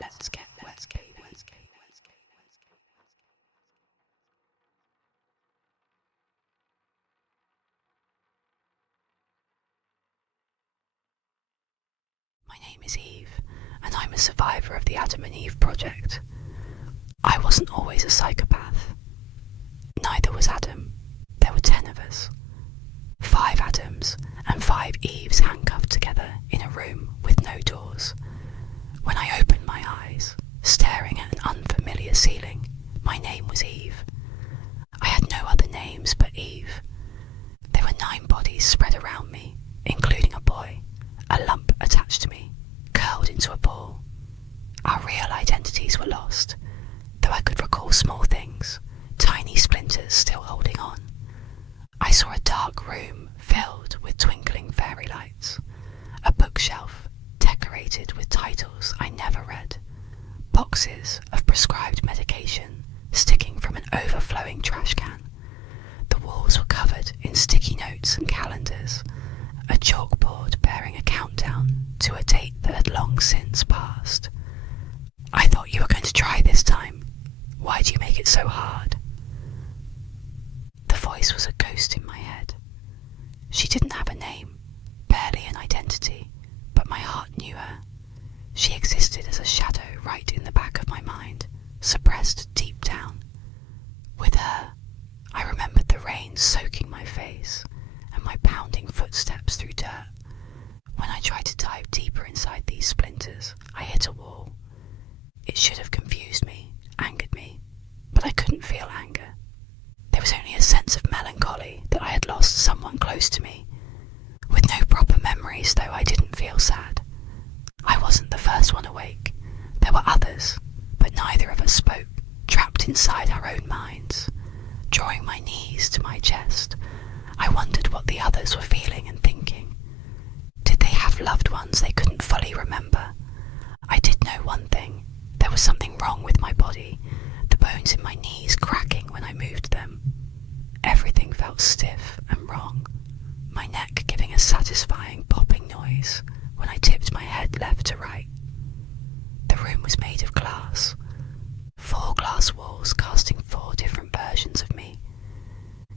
Let's get wet, baby. My name is Eve, and I'm a survivor of the Adam and Eve project. I wasn't always a psychopath. Neither was Adam. There were 10 of us. 5 Adams and 5 Eves handcuffed together in a room with no doors. When I opened my eyes, staring at an unfamiliar ceiling, my name was Eve. I had no other names but Eve. There were 9 bodies spread around me, including a boy, a lump attached to me, curled into a ball. Our real identities were lost, though I could recall small things, tiny splinters still holding on. I saw a dark room filled with twinkling fairy lights, a bookshelf decorated with titles I never read, boxes of prescribed medication sticking from an overflowing trash can. The walls were covered in sticky notes and calendars, a chalkboard bearing a countdown to a date that had long since passed. I thought you were going to try this time. Why do you make it so hard? The voice was a ghost in my head. She didn't have a name, barely an identity, but my heart knew her. She existed as a shadow right in the back of my mind, suppressed deep down. With her, I remembered the rain soaking my face and my pounding footsteps through dirt. When I tried to dive deeper inside these splinters, I hit a wall. It should have confused me, angered me, but I couldn't feel anger. There was only a sense of melancholy that I had lost someone close to me. With no proper memories, though, I didn't feel sad. I wasn't the first one awake. There were others, but neither of us spoke, trapped inside our own minds. Drawing my knees to my chest, I wondered what the others were feeling and thinking. Did they have loved ones they couldn't fully remember? I did know one thing. There was something wrong with my body, the bones in my knees cracking when I moved them. Everything felt stiff and wrong, my neck giving a satisfying popping noise when I tipped my head left to right. The room was made of glass, 4 glass walls casting 4 different versions of me.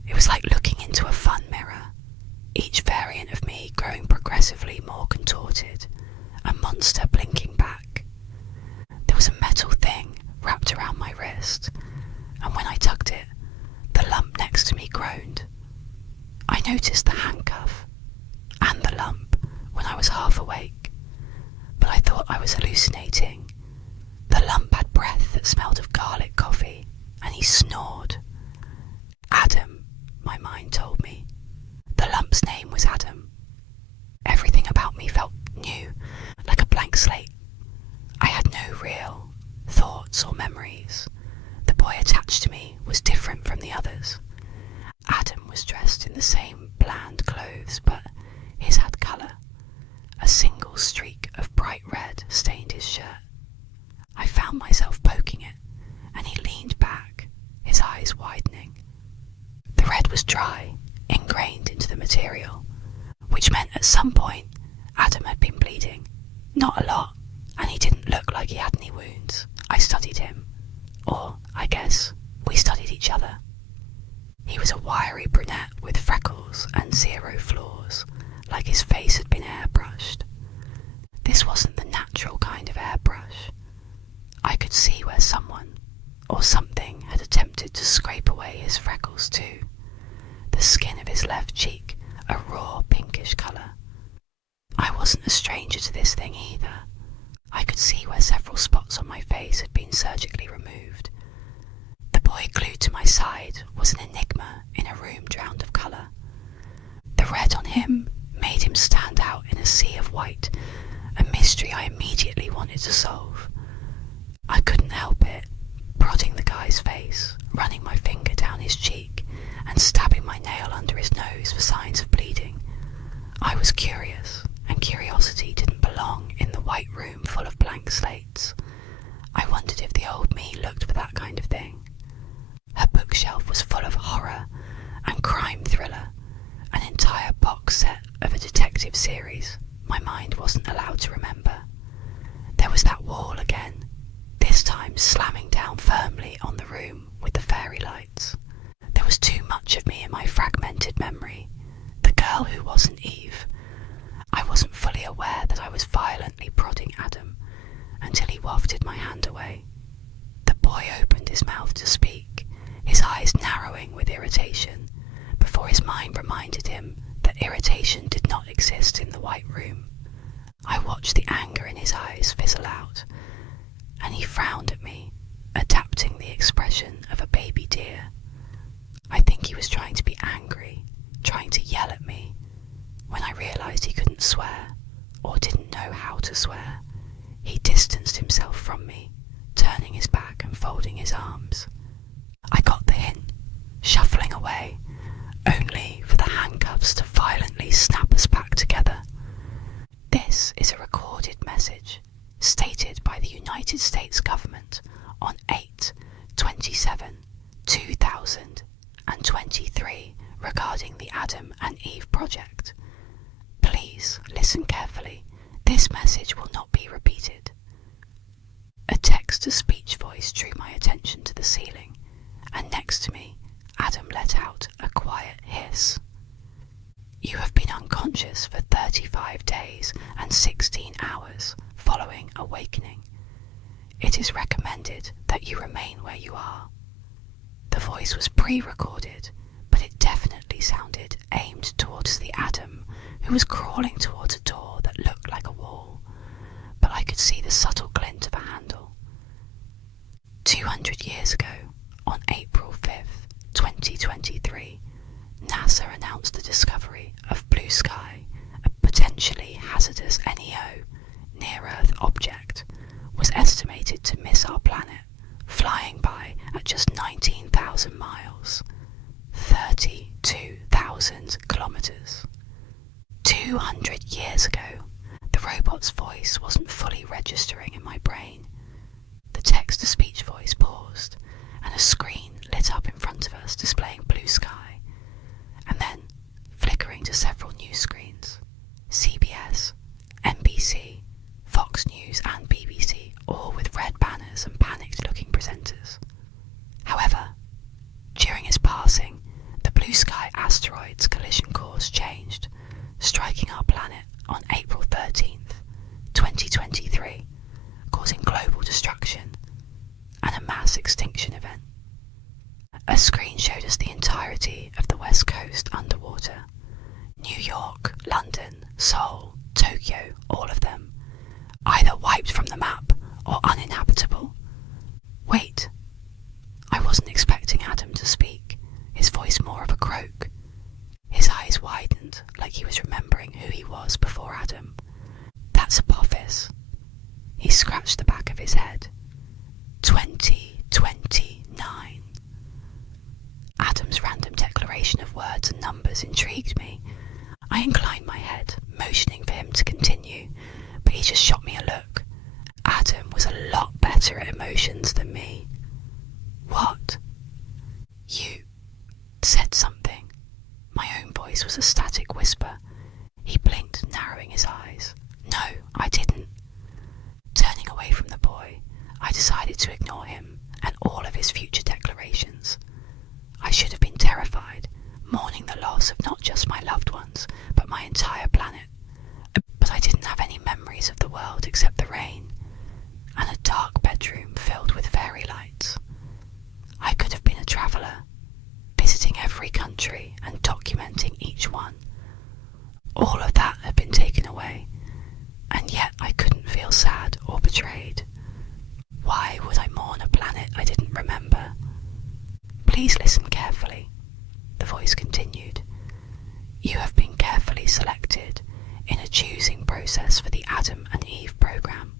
It was like looking into a fun mirror, each variant of me growing progressively more contorted, a monster blinking back. There was a metal thing wrapped around my wrist, and when I tugged it, the lump next to me groaned. I noticed the handcuff and the lump when I was half awake, but I thought I was hallucinating. The lump had breath that smelled of garlic coffee, and he snored. Adam, my mind told me. The lump's name was Adam. Everything about me felt new, like a blank slate. I had no real thoughts or memories. The boy attached to me was different from the others. Adam was dressed in the same bland clothes, but his had colour. A single streak of bright red stained his shirt. I found myself poking it, and he leaned back, his eyes widening. The red was dry, ingrained into the material, which meant at some point Adam had been bleeding. Not a lot, and he didn't look like he had any wounds. I studied him. Or, I guess, we studied each other. He was a wiry brunette with freckles and 0 flaws, like his face had been airbrushed. This wasn't the natural kind of airbrush. I could see where someone, or something, had attempted to scrape away his freckles too. The skin of his left cheek, a raw pinkish colour. I wasn't a stranger to this thing either. I could see where several spots on my face had been surgically removed. The boy glued to my side was an enigma in a room drowned of colour. The red on him made him stand out in a sea of white, a mystery I immediately wanted to solve. I couldn't help it, prodding the guy's face, running my finger down his cheek, and stabbing my nail under his nose for signs of bleeding. I was curious, and curiosity didn't belong in the white room full of blank slates. I wondered if the old me looked for that kind of thing. Her bookshelf was full of horror and crime thriller, an entire box set of a detective series my mind wasn't allowed to remember. There was that lifted my hand away. The boy opened his mouth to speak, his eyes narrowing with irritation, before his mind reminded him that irritation did not exist in the white room. I watched the anger in his eyes fizzle out, and he frowned at me, adapting the expression of a baby deer. I think he was trying to be angry, trying to yell at me. When I realised he couldn't swear, or didn't know how to swear, he distanced himself from me, turning his back and folding his arms. I got the hint, shuffling away, only for the handcuffs to violently snap us back together. This is a recorded message stated by the United States government on 8/27/2023 regarding the Adam and Eve project. Please listen carefully. This message will not be repeated. A text-to-speech voice drew my attention to the ceiling, and next to me, Adam let out a quiet hiss. You have been unconscious for 35 days and 16 hours following awakening. It is recommended that you remain where you are. The voice was pre-recorded, but it definitely sounded aimed towards the Adam who was crawling towards a door that looked like a wall, but I could see the subtle glint of a handle. 200 years ago, on April 5th, 2023, NASA announced the discovery of Blue Sky, a potentially hazardous NEO, near-Earth object, was estimated to miss our planet, flying by at just 19,000 miles, 32,000 kilometers. 200 years ago, the robot's voice wasn't fully registering in my brain. The text-to-speech voice paused, and a screen lit up in front of us displaying Blue Sky, and then flickering to several news screens. CBS, NBC, Fox News and BBC, all with red banners and panicked-looking presenters. However, during its passing, the Blue Sky asteroid's collision course changed, striking our planet on April 13th, 2023, causing global destruction and a mass extinction event. A screen showed us the entirety of the West Coast underwater. New York, London, Seoul, Tokyo, all of them, either wiped from the map or uninhabitable. Wait, I wasn't expecting Adam to speak, his voice more of a croak. His eyes widened like he was remembering who he was before Adam. That's Apophis. He scratched the back of his head. 2029. Adam's random declaration of words and numbers intrigued me. I inclined my head, motioning for him to continue, but he just shot me a look. Adam was a lot better at emotions than me. What? You said something. My own voice was a static whisper. He blinked, narrowing his eyes. No, I didn't. Turning away from the boy, I decided to ignore him and all of his future declarations. I should have been terrified, mourning the loss of not just my loved ones, but my entire planet. But I didn't have any memories of the world except the rain, and a dark bedroom filled with fairy lights. I could have been a traveller, visiting every country and documenting each one. All of that had been taken away, and yet I couldn't feel sad or betrayed. Why would I mourn a planet I didn't remember? Please listen carefully, the voice continued. You have been carefully selected in a choosing process for the Adam and Eve program,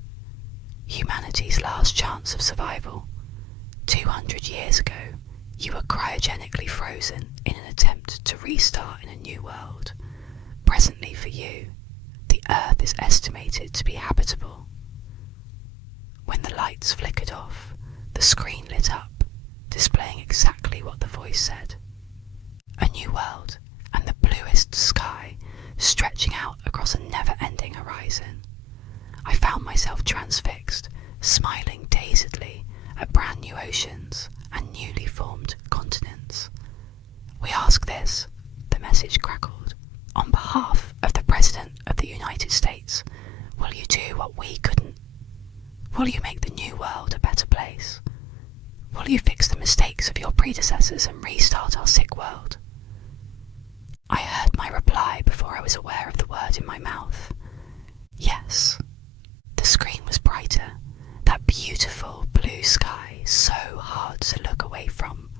humanity's last chance of survival. 200 years ago, you were cryogenically frozen in an attempt to restart in a new world. Presently for you, the Earth is estimated to be habitable. When the lights flickered off, the screen lit up, displaying exactly what the voice said. A new world and the bluest sky stretching out across a never-ending horizon. I found myself transfixed, smiling dazedly at brand new oceans and newly formed continents. We ask this, the message crackled, on behalf of the President of the United States. Will you do what we couldn't? Will you make the new world a better place? Will you fix the mistakes of your predecessors and restart our sick world? I heard my reply before I was aware of the word in my mouth. Yes. The screen was brighter, that beautiful blue sky so hard to look away from.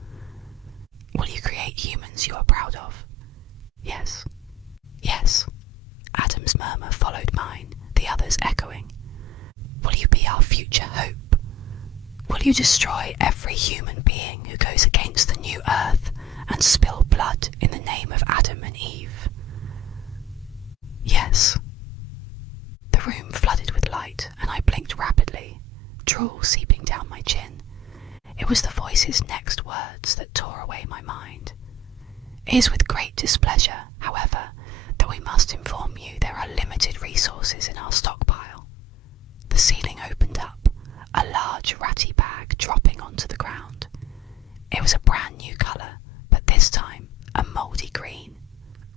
Will you create humans you are proud of? Yes. Yes. Adam's murmur followed mine, the others echoing. Will you be our future hope? Will you destroy every human being who goes against the new earth and spill blood in the name of Adam and Eve? Yes. The room flooded with light, and I blinked rapidly, drool seeping down my chin. It was the voice's next words that tore away my mind. It is with great displeasure, however, that we must inform you there are limited resources in our stockpile. The ceiling opened up, a large ratty bag dropping onto the ground. It was a brand new colour, but this time a mouldy green.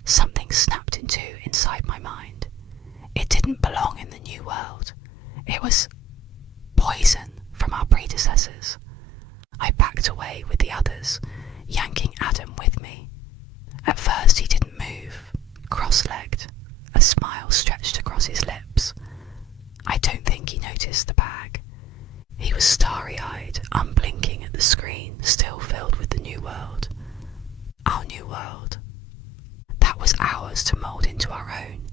Something snapped in two inside my mind. It didn't belong in the new world. It was poison from our predecessors. I backed away with the others, yanking Adam with me. At first he didn't move, cross-legged, a smile stretched across his lips. I don't think he noticed the bag. He was starry-eyed, unblinking at the screen, still filled with the new world. Our new world. That was ours to mould into our own.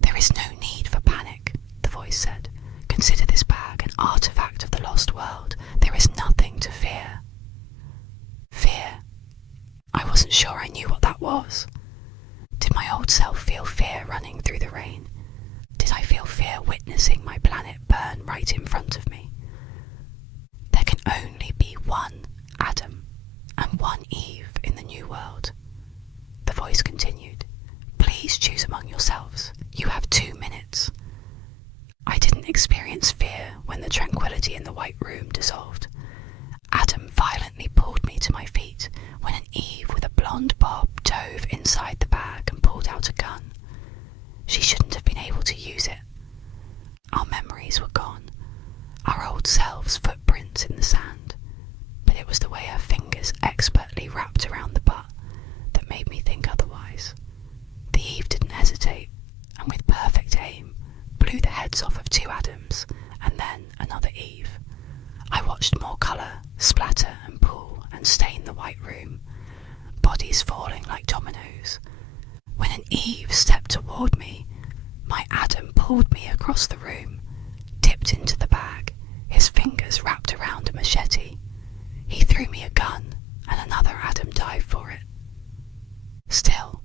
There is no need for panic, the voice said. Consider this bag an artifact of the lost world. There is nothing to fear. Fear? I wasn't sure I knew what that was. Did my old self feel fear running through the rain? Did I feel fear witnessing my planet burn right in front of me? There can only be one Adam and one Eve in the new world. The voice continued. Please choose among yourselves. You have 2 minutes. I didn't experience fear when the tranquility in the white room dissolved. Adam violently pulled me to my feet when an Eve with a blonde bob dove inside the bag and pulled out a gun. She shouldn't have been able to use it. Our memories were gone, our old selves' footprints in the sand, but it was the way her fingers expertly wrapped around the butt that made me think otherwise. The Eve didn't hesitate, and with perfect aim, blew the heads off of 2 Adams, and then another Eve. I watched more colour splatter and pool and stain the white room, bodies falling like dominoes. When an Eve stepped toward me, my Adam pulled me across the room, dipped into the bag, his fingers wrapped around a machete. He threw me a gun, and another Adam dived for it. Still,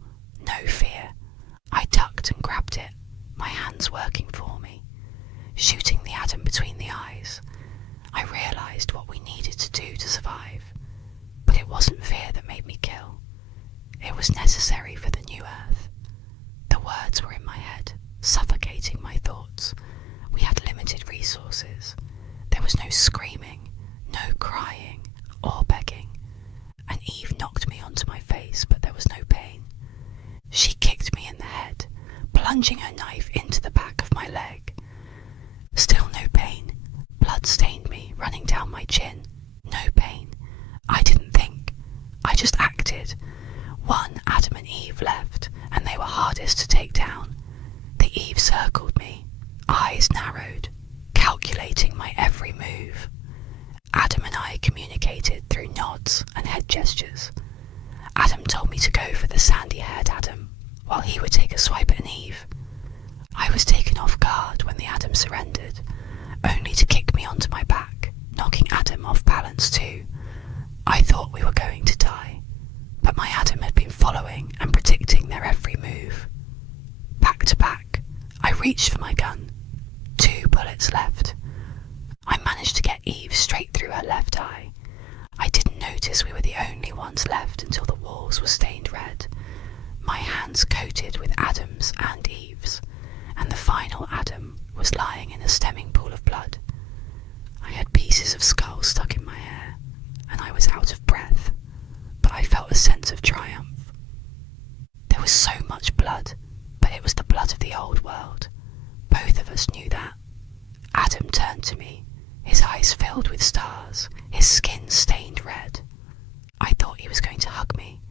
no fear. I ducked and grabbed it, my hands working for me, shooting the Adam between the eyes. I realised what we needed to do to survive, but it wasn't fear that made me kill. It was necessary for the new earth. The words were in my head, suffocating my thoughts. We had limited resources. There was no screaming, no crying, or begging. An Eve knocked me onto my face, but there was no pain. She kicked me in the head, plunging her knife into the back of my leg. Still no pain. Blood stained me, running down my chin. No pain. I didn't think. I just acted. One Adam and Eve left, and they were hardest to take down. The Eve circled me, eyes narrowed, calculating my every move. Adam and I communicated through nods and head gestures. Adam told me to go for the sandy-haired Adam, while he would take a swipe at an Eve. I was taken off guard when the Adam surrendered, only to kick me onto my back, knocking Adam off balance too. I thought we were going to die, but my Adam had been following and predicting their every move. Back to back, I reached for my gun. 2 bullets left. I managed to get Eve straight through her left eye. I didn't notice we were the only ones left until the walls were stained red, my hands coated with Adams and Eves, and the final Adam was lying in a stemming pool of blood. I had pieces of skull stuck in my hair, and I was out of breath, but I felt a sense of triumph. There was so much blood, but it was the blood of the old world. Both of us knew that. Adam turned turned to me, his eyes filled with stars, his skin stained red. I thought he was going to hug me,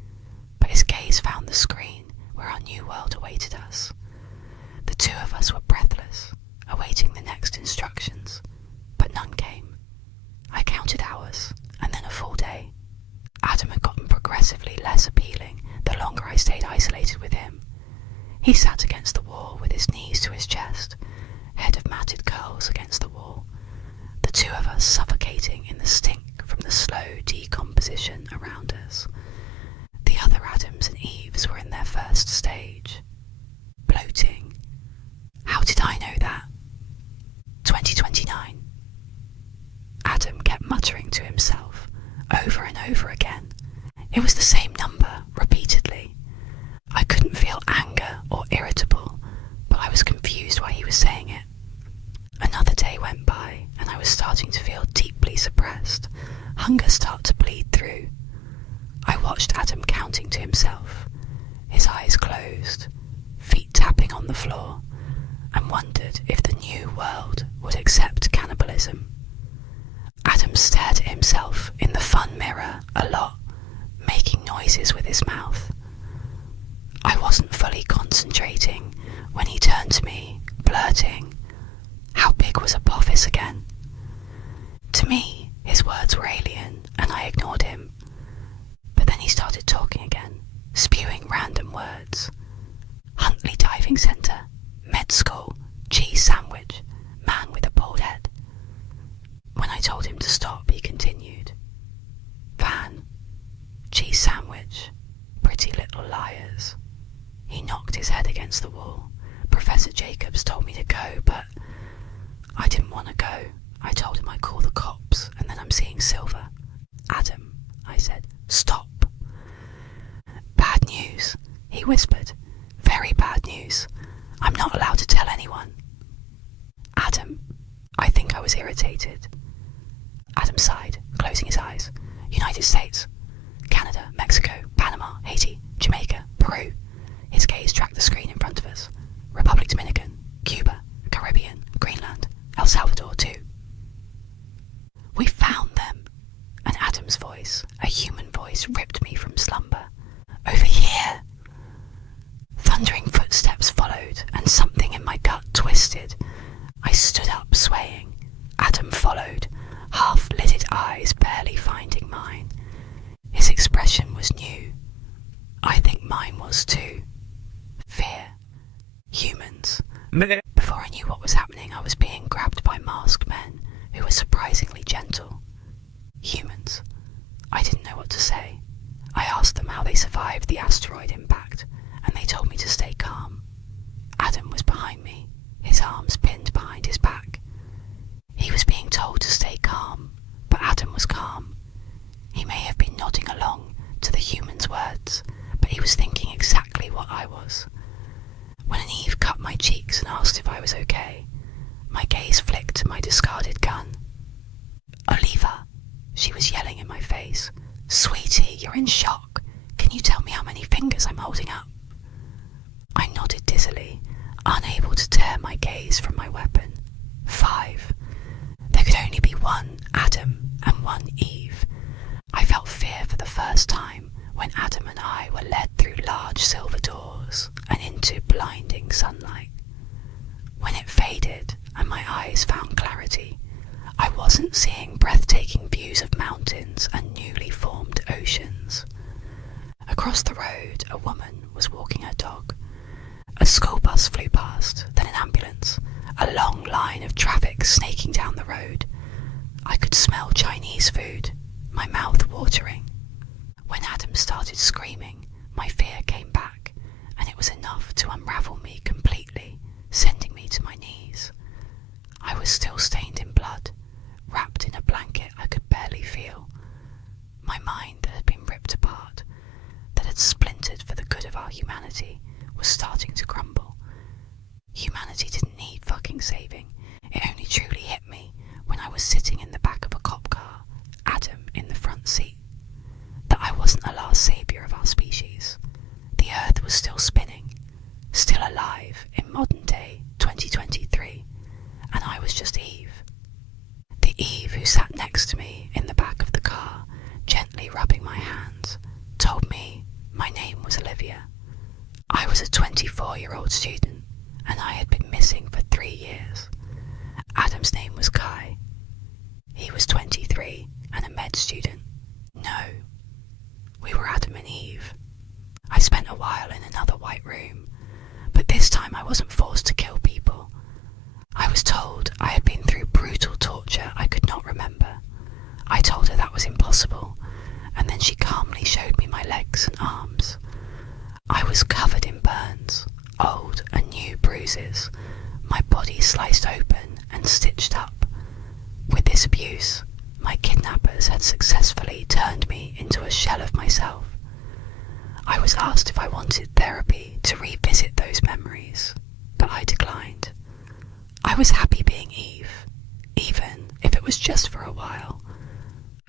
but his gaze found the screen where our new world awaited us. The two of us were breathless, awaiting the next instructions, but none came. I counted hours, and then a full day. Adam had gotten progressively less appealing the longer I stayed isolated with him. He sat against the wall with his knees to his chest, head of matted curls against the wall, the two of us suffocating in the stink from the slow decomposition around us. The other Adams and Eves were in their first stage, bloating. How did I know that? 2029. Adam kept muttering to himself, over and over again. It was the same number, repeatedly. I couldn't feel anger or irritable, but I was confused why he was saying it. Another day went by, and I was starting to feel deeply suppressed, hunger start to bleed through. I watched Adam counting to himself, his eyes closed, feet tapping on the floor, and wondered if the new world would accept cannibalism. Adam stared at himself in the fun mirror a lot, making noises with his mouth. I wasn't fully concentrating when he turned to me, blurting, "How big was Apophis again?" To me, his words were alien, and I ignored him. But then he started talking again, spewing random words. Huntley Diving Centre, med school, cheese sandwich, man with a bald head. When I told him to stop, he continued. Van, cheese sandwich, pretty little liars. He knocked his head against the wall. Professor Jacobs told me to go, but I didn't want to go. I told him I'd call the cops, and then I'm seeing Silver. Adam, I said, stop. Bad news, he whispered. Very bad news. I'm not allowed to tell anyone. Adam, I think I was irritated. Adam sighed, closing his eyes. United States, Canada, Mexico, Panama, Haiti, Jamaica, Peru. His gaze tracked the screen in front of us. Republic Dominican, Cuba, Caribbean, Greenland, El Salvador too. We found them. And Adam's voice, a human voice, ripped me from slumber. Over here. Thundering footsteps followed, and something in my gut twisted. I stood up, swaying. Adam followed, half-lidded eyes barely finding mine. His expression was new. I think mine was too. Fear. Humans. Before I knew what was happening, I was being grabbed by masked men who were surprisingly gentle. Humans. I didn't know what to say. I asked them how they survived the asteroid impact, and they told me to stay calm. Adam was behind me, his arms pinned behind his back. He was being told to stay calm, but Adam was calm. He may have been nodding along to the human's words, but he was thinking exactly what I was. When an Eve cut my cheeks and asked if I was okay, my gaze flicked to my discarded gun. Oliva, she was yelling in my face. Sweetie, you're in shock. Can you tell me how many fingers I'm holding up? I nodded dizzily, unable to tear my gaze from my weapon. 5. There could only be one Adam and one Eve. I felt fear for the first time when Adam and I were led through large silver doors and into blinding sunlight. When it faded and my eyes found clarity, I wasn't seeing breathtaking views of mountains and newly formed oceans. Across the road, a woman was walking her dog. A school bus flew past, then an ambulance, a long line of traffic snaking down the road. I could smell Chinese food, my mouth watering. When Adam started screaming, my fear came back, and it was enough to unravel me completely, sending me to my knees. I was still stained in blood, wrapped in a blanket I could barely feel. My mind that had been ripped apart, that had splintered for the good of our humanity, was starting to crumble. Humanity didn't need fucking saving. It only truly hit me when I was sitting in the back of a cop car, Adam in the front seat. That I wasn't the last saviour of our species. The Earth was still spinning, still alive in modern day 2023, 24-year-old student, and I had been missing for 3 years. Adam's name was Kai. He was 23 and a med student. No, we were Adam and Eve. I spent a while in another white room, but this time I wasn't forced to kill people. I was told I had been through brutal torture I could not remember. I told her that was impossible, and then she calmly showed me my legs and arms. I was covered in burns, old and new bruises, my body sliced open and stitched up. With this abuse, my kidnappers had successfully turned me into a shell of myself. I was asked if I wanted therapy to revisit those memories, but I declined. I was happy being Eve, even if it was just for a while.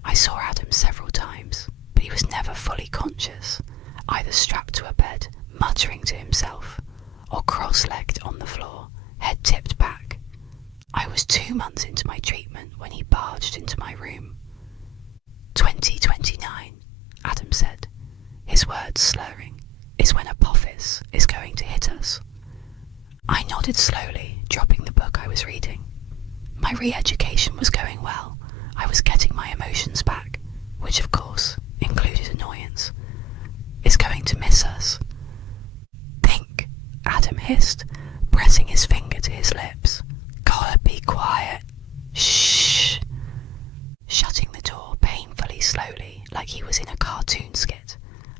I saw Adam several times, but he was never fully conscious, either strapped to a bed, muttering to himself, or cross-legged on the floor, head tipped back. I was 2 months into my treatment when he barged into my room. 2029, Adam said, his words slurring, is when Apophis is going to hit us. I nodded slowly, dropping the book I was reading. My re-education was going well. I was getting my emotions back, which of course included annoyance. Is going to miss us. Think, Adam hissed, pressing his finger to his lips. Gotta be quiet. Shh. Shutting the door painfully slowly, like he was in a cartoon skit,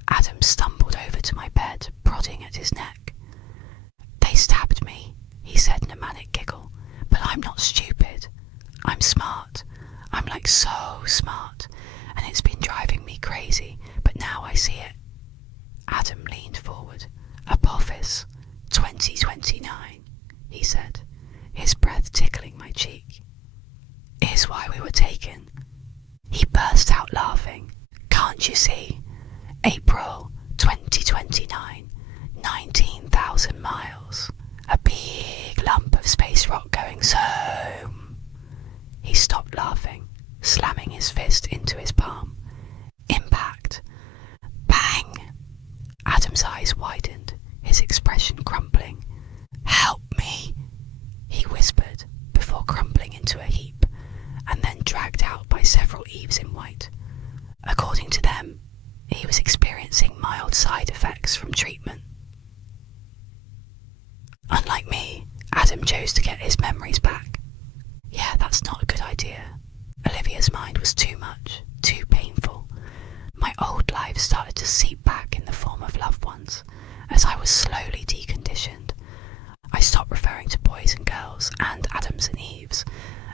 Adam stumbled over to my bed, prodding at his neck. They stabbed me, he said in a manic giggle, but I'm not stupid. I'm smart. I'm like so smart, and it's been driving me crazy, but now I see it. Adam leaned forward. Apophis, 2029, he said, his breath tickling my cheek. Is why we were taken. He burst out laughing. Can't you see? April 2029, 19,000 miles. A big lump of space rock going zoom. He stopped laughing, slamming his fist into his palm. Impact. Bang! Adam's eyes widened, his expression crumpling. Help me, he whispered, before crumpling into a heap, and then dragged out by several Eves in white. According to them, he was experiencing mild side effects from treatment. Unlike me, Adam chose to get his memories back. Yeah, that's not a good idea. Olivia's mind was too much, too painful. My old life started to seep back in the form of loved ones, as I was slowly deconditioned. I stopped referring to boys and girls and Adams and Eves,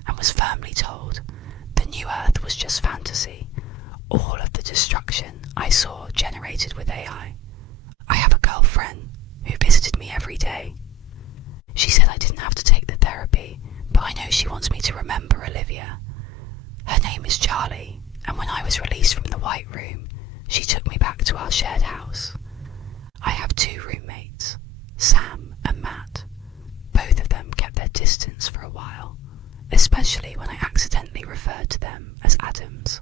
and was firmly told the new Earth was just fantasy. All of the destruction I saw generated with AI. I have a girlfriend who visited me every day. She said I didn't have to take the therapy, but I know she wants me to remember Olivia. Her name is Charlie, and when I was released from the White Room, she took me back to our shared house. I have 2 roommates, Sam and Matt. Both of them kept their distance for a while, especially when I accidentally referred to them as Adams.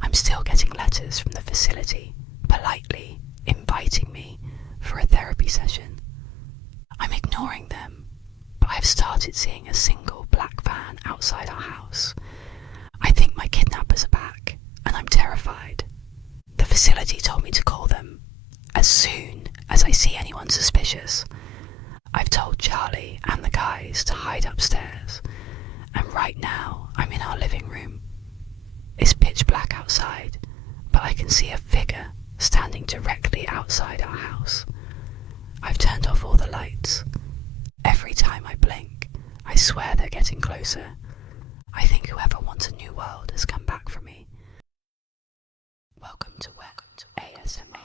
I'm still getting letters from the facility, politely inviting me for a therapy session. I'm ignoring them, but I've started seeing a single black van outside our house. I think my kidnappers are back, and I'm terrified. The facility told me to call them as soon as I see anyone suspicious. I've told Charlie and the guys to hide upstairs, and right now I'm in our living room. It's pitch black outside, but I can see a figure standing directly outside our house. I've turned off all the lights. Every time I blink, I swear they're getting closer. I think whoever wants a new world has come back for me. Welcome to ASMR.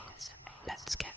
Let's get